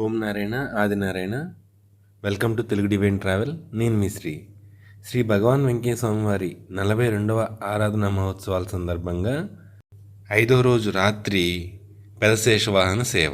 Om Narayana Adinarayana welcome to Telugu divine travel నేను మీ శ్రీ. శ్రీ భగవాన్ వెంకయ్య స్వామి వారి నలభై రెండవ ఆరాధన మహోత్సవాల సందర్భంగా ఐదో రోజు రాత్రి పెదశేషవాహన సేవ.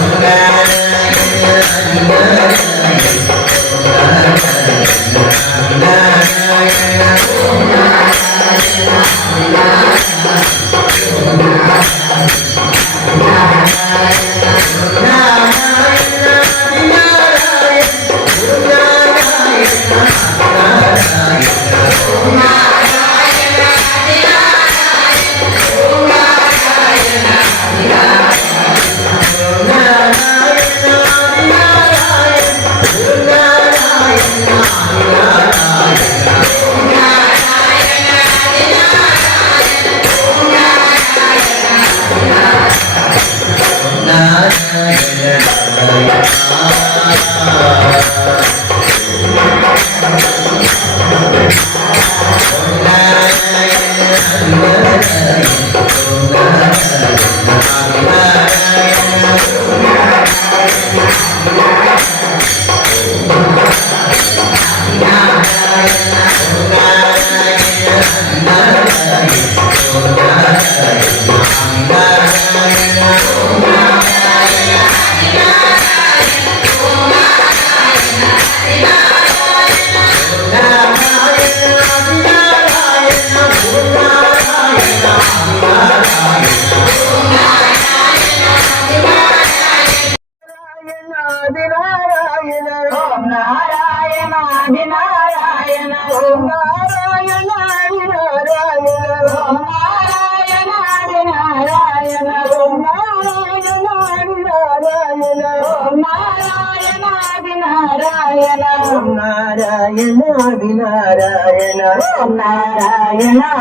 Yeah.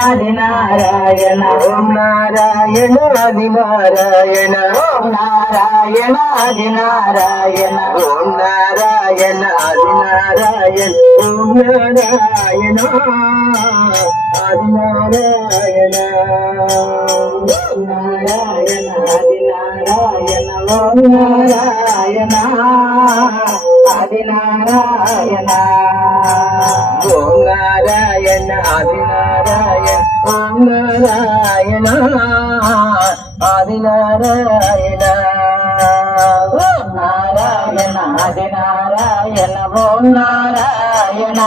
నారాయణ ఆది నారాయణ ఓం నారాయణ ఆది నారాయణ ఓం నారాయణ ఆది నారాయణ ఓం నారాయణ ఆది నారాయణ ఓం నారాయణ ఆది నారాయణ నారాయణ ఆది నారాయణ ఓం నారాయణ ఆది నారాయణ ఓం నారాయణ ఆది నారాయణ ఓం నారాయణ ఆది నారాయణ ఓం నారాయణ ఆది నారాయణ ఓం నారాయణ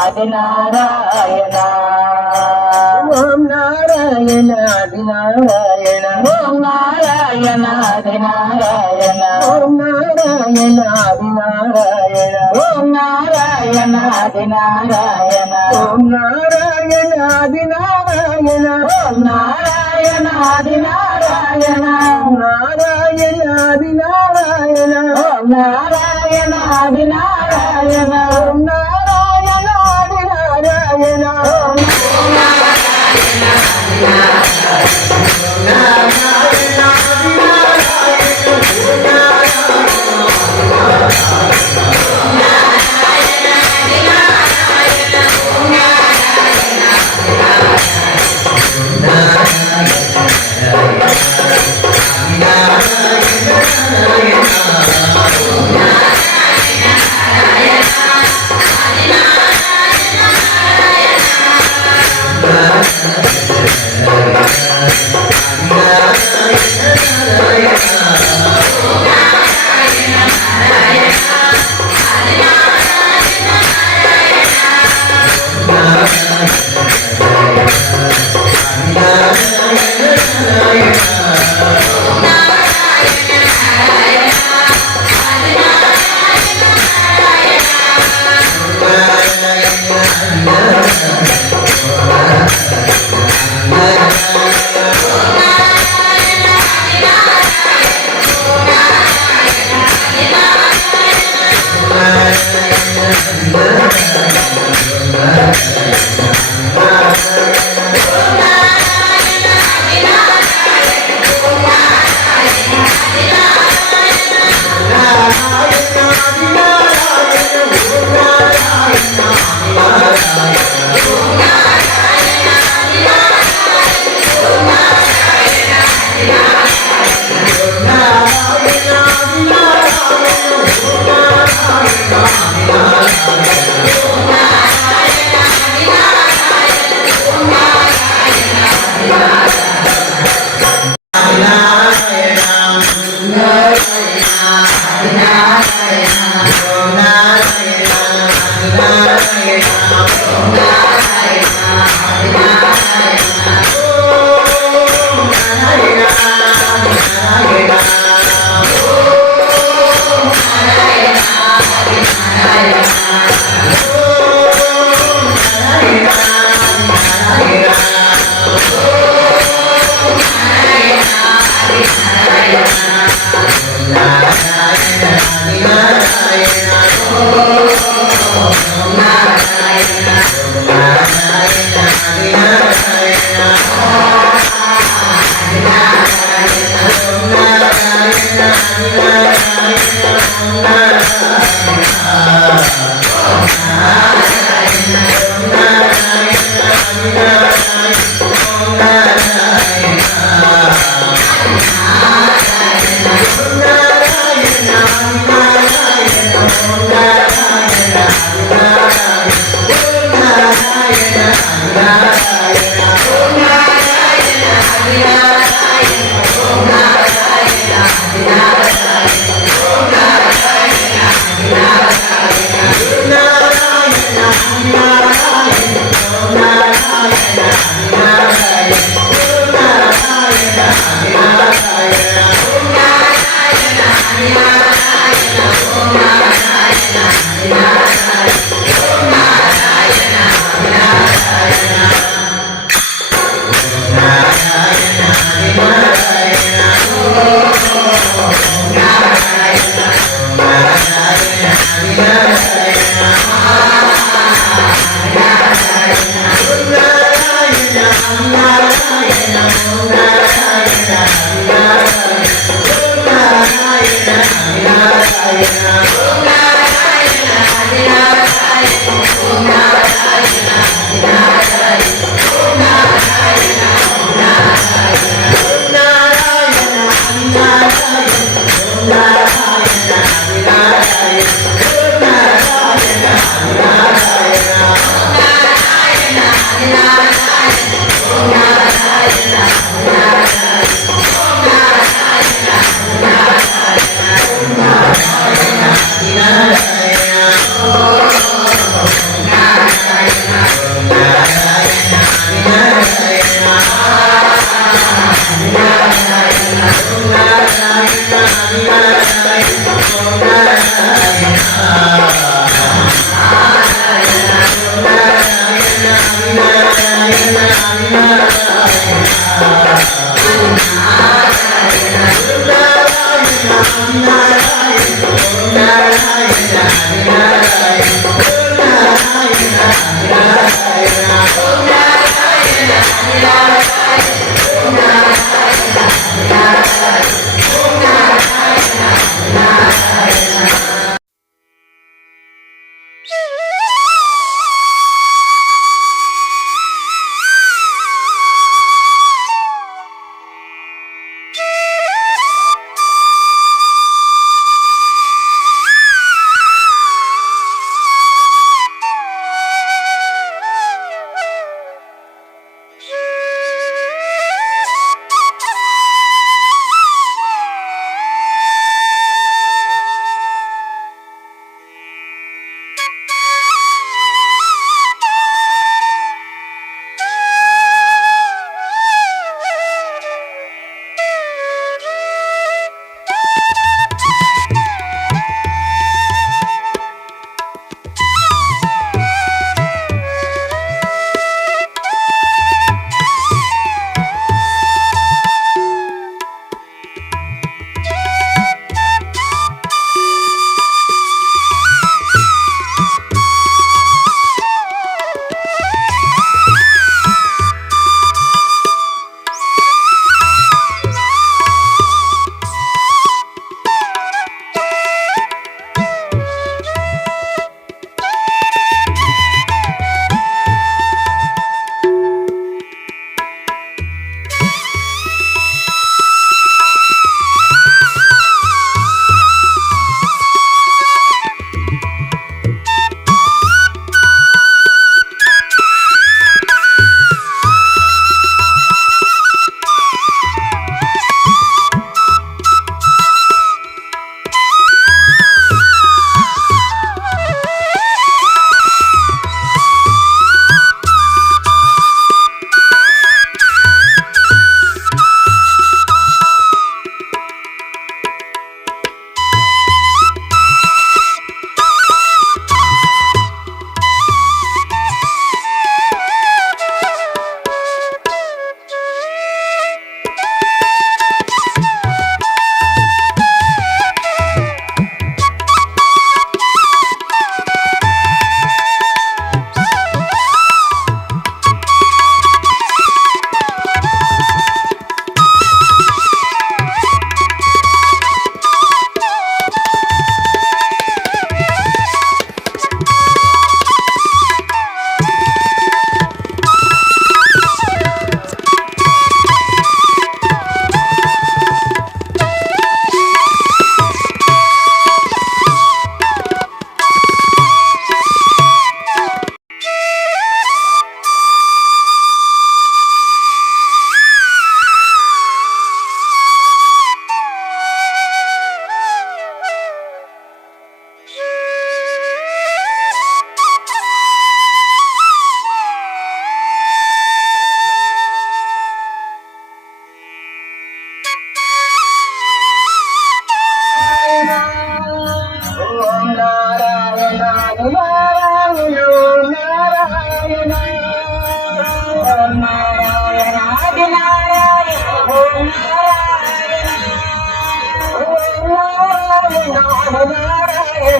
ఆది నారాయణ ఓం నారాయణ ఆది నారాయణ. ఓం నారాయణ ఆది నారాయణ. ఓం నారాయణ ఆది నారాయణ. ఓం నారాయణ ఆది నారాయణ. ఓం నారాయణ ఆది నారాయణ. ఓం నారాయణ ఆది నారాయణ. నారాయణ ఆది నారాయణ. ఓం నారాయణ ఆది Narayana. Om Narayana Adi Narayana. Om Now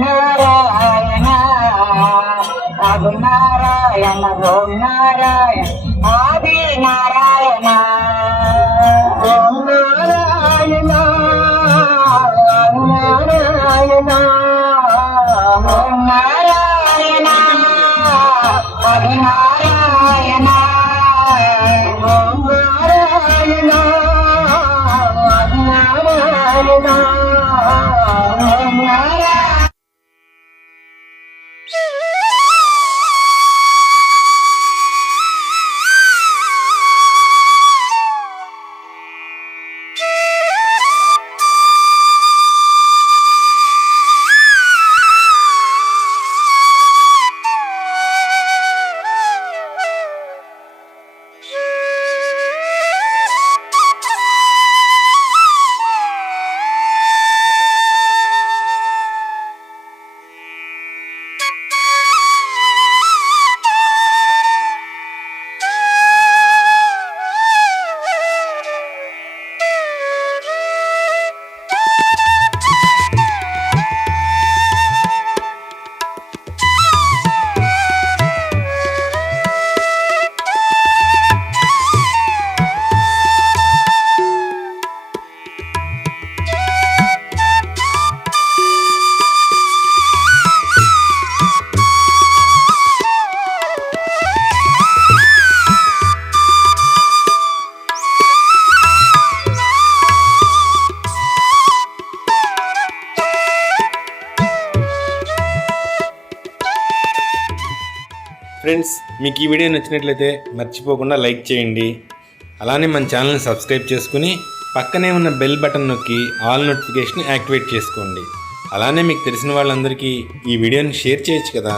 Narayana Abhinarayana Om Narayana friends మీకు ఈ వీడియో నచ్చినట్లయితే మర్చిపోకుండా లైక్ చేయండి. అలానే మన ఛానల్ని సబ్స్క్రైబ్ చేసుకుని పక్కనే ఉన్న బెల్ బటన్ నొక్కి ఆల్ నోటిఫికేషన్ యాక్టివేట్ చేసుకోండి. అలానే మీకు తెలిసిన వాళ్ళందరికీ ఈ వీడియోని షేర్ చేయొచ్చు కదా.